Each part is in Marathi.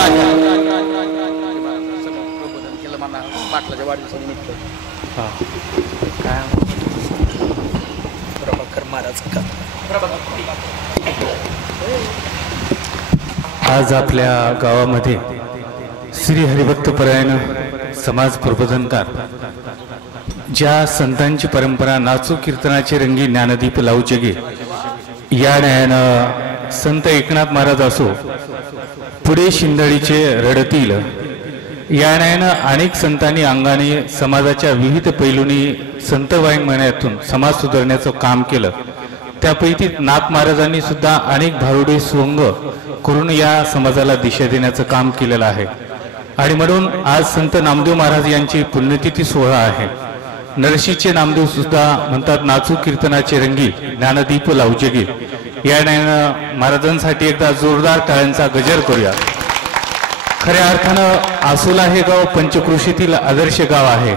राजा प्रबोधन केलं म्हणा पाटलाच्या वाढदिवसानिमित्त. काय प्रभाकर महाराज का आज आपल्या गावामध्ये श्री हरिभक्तपरायण समाज प्रबोधनकार ज्या संतांची परंपरा नाचू कीर्तनाचे रंगी ज्ञानदीप लावू जगे या न्यायानं संत एकनाथ महाराज असो पुढे शिंदळीचे रडतील या न्यायानं अनेक संतांनी अंगाने समाजाच्या विविध पैलूंनी संत वाङ्मयातून समाज सुधारण्याचं काम केलं. त्यापैकी नाथ महाराजांनी सुद्धा अनेक भारुडे स्वंग करून या समाजाला दिशा देण्याचं काम केलेलं आहे. आणि म्हणून आज संत नामदेव महाराज यांची पुण्यतिथी सोहळा आहे. नरशीचे नामदेव सुद्धा म्हणतात नाचू कीर्तनाचे रंगी ज्ञानदीप लावू जगे या न्यायानं महाराजांसाठी एकदा जोरदार टाळ्यांचा गजर करूया. खऱ्या अर्थानं आसोला हे गाव पंचक्रोशीतील आदर्श गाव आहे.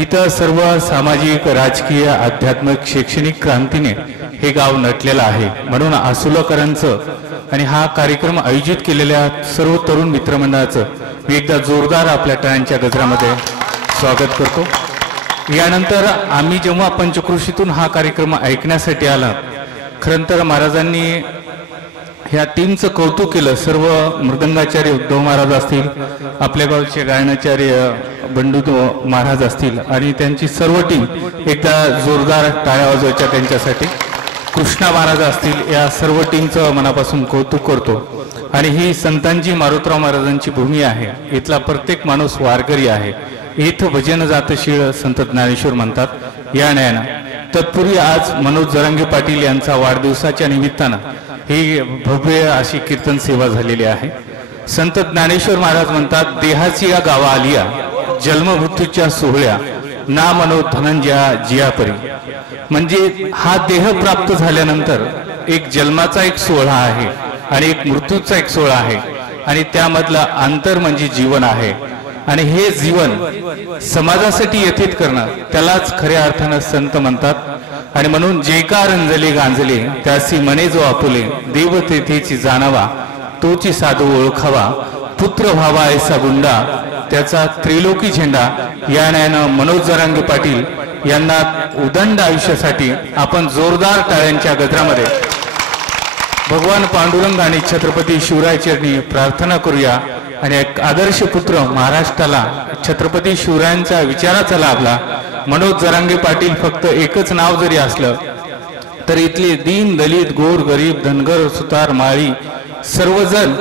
इथं सर्व सामाजिक राजकीय आध्यात्मिक शैक्षणिक क्रांतीने हे गाव नटलेलं आहे. म्हणून आसोलाकरांचं आणि हा कार्यक्रम आयोजित केलेल्या सर्व तरुण मित्रमंडळाचं मी एकदा जोरदार आपल्या टाळ्यांच्या गजरामध्ये स्वागत करतो. यानंतर आम्ही जेव्हा पंचक्रोशीतून हा कार्यक्रम ऐकण्यासाठी आला खरं तर महाराजांनी ह्या टीमचं कौतुक केलं. सर्व मृदंगाचार्य उद्धव महाराज असतील, आपल्या गावचे गायनाचार्य बंडू महाराज असतील आणि त्यांची सर्व टीम एकदा जोरदार टाळ्या वाजवायच्या त्यांच्यासाठी. कृष्णा महाराज असतील या सर्व टीमचं मनापासून कौतुक करतो. आणि ही संतांची मारुतराव महाराजांची भूमी आहे. इथला प्रत्येक माणूस वारकरी आहे. इथं भजन जातशीळ संत ज्ञानेश्वर म्हणतात. या न्यायानं तत्पूर्वी आज मनोज जरांगे पाटील यांचा वाढदिवसाच्या निमित्तानं ही भव्य अशी कीर्तन सेवा झालेली आहे. संत ज्ञानेश्वर महाराज म्हणतात देहाची या गावा आलिया जन्ममृत्यूच्या सोहळ्या ना मनो धनंजया जियापरी. म्हणजे हा देह प्राप्त झाल्यानंतर एक जन्माचा एक सोहळा आहे आणि एक मृत्यूचा एक सोहळा आहे आणि त्यामधला अंतर म्हणजे जीवन आहे. आणि हे जीवन समाजासाठी व्यतीत करणं त्यालाच खऱ्या अर्थानं संत म्हणतात. आणि म्हणून जे का रंजले गांजले त्यासी मने जो आपुले देव तेथेची जाणावा तोची साधू ओळखावा पुत्र व्हावा ऐसा गुंडा त्याचा त्रिलोकी झेंडा. या न्यायानं मनोज जरांगे पाटील यांना उदंड आयुष्यासाठी आपण जोरदार टाळ्यांच्या गजरामध्ये भगवान पांडुरंग आणि छत्रपती शिवराय चरणी प्रार्थना करूया. आणि एक आदर्श पुत्र महाराष्ट्राला छत्रपती शिवरायांच्या विचाराचा लाभला. मनोज जरांगे पाटील फक्त एकच नाव जरी असलं तर इथले दीन दलित गोर गरीब धनगर सुतार माळी सर्वजण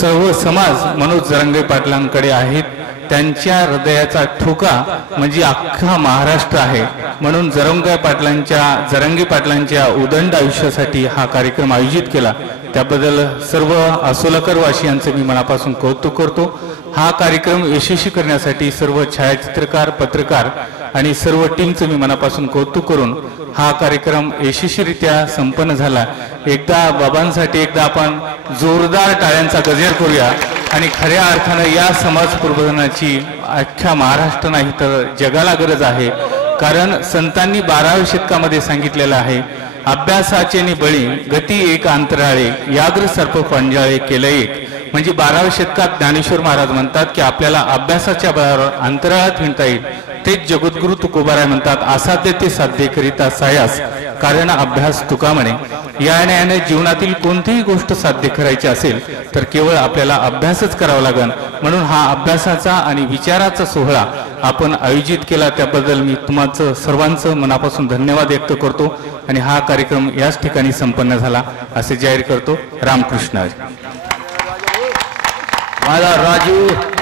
सर्व समाज मनोज जरांगे पाटलांकडे आहेत. त्यांच्या हृदयाचा ठोका म्हणजे अख्खा महाराष्ट्र आहे. म्हणून जरांगे पाटलांच्या उदंड आयुष्यासाठी हा कार्यक्रम आयोजित केला. त्याबद्दल सर्व आसोलाकर वासियांचे मी मनापासून कौतुक करतो. हा कार्यक्रम यशस्वी करण्यासाठी सर्व छायाचित्रकार पत्रकार आणि सर्व टीमचं मी मनापासून कौतुक करून हा कार्यक्रम यशस्वीरित्या संपन्न झाला. एकदा बाबांसाठी एकदा आपण जोरदार टाळ्यांचा गजर करूया. आणि खऱ्या अर्थानं या समाज प्रबोधनाची अख्ख्या महाराष्ट्र नाही तर जगाला गरज आहे. कारण संतांनी 12व्या शतकामध्ये सांगितलेलं आहे अभ्यासाचे नि बळी गती एक अंतराळे याग्र सर्प पंजाळे केलं एक. म्हणजे 12व्या शतकात ज्ञानेश्वर महाराज म्हणतात की आपल्याला अभ्यासाच्या बळावर अंतराळात हिंडता येईल. तेच जगद्गुरु तुकोबाराय म्हणतात असाध्य ते साध्य करिता सायास कारण अभ्यास तुका म्हणे. या न्यायाने जीवनातील कोणतीही गोष्ट साध्य करायची असेल तर केवळ आपल्याला अभ्यासच करावा लागेल. म्हणून हा अभ्यासाचा आणि विचाराचा सोहळा आपण आयोजित केला. त्याबद्दल मी तुम्हाला सर्वांचं मनापासून धन्यवाद व्यक्त करतो. आणि हा कार्यक्रम याच ठिकाणी संपन्न झाला असे जाहीर करतो. रामकृष्ण. माझा राजू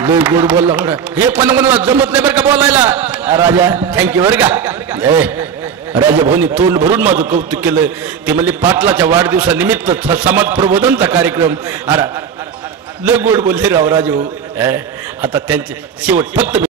लय गोड बोलला. हे पण मला जमत नाही बरं का बोलायला. राजा थँक्यू बरं का. राजा भाऊनी तोंड भरून माझं कौतुक केलं. ते म्हणजे पाटलाच्या वाढदिवसानिमित्त समाज प्रबोधनचा कार्यक्रम. अरे लय गोड बोलले राव राजू. आता त्यांचे शेवट फक्त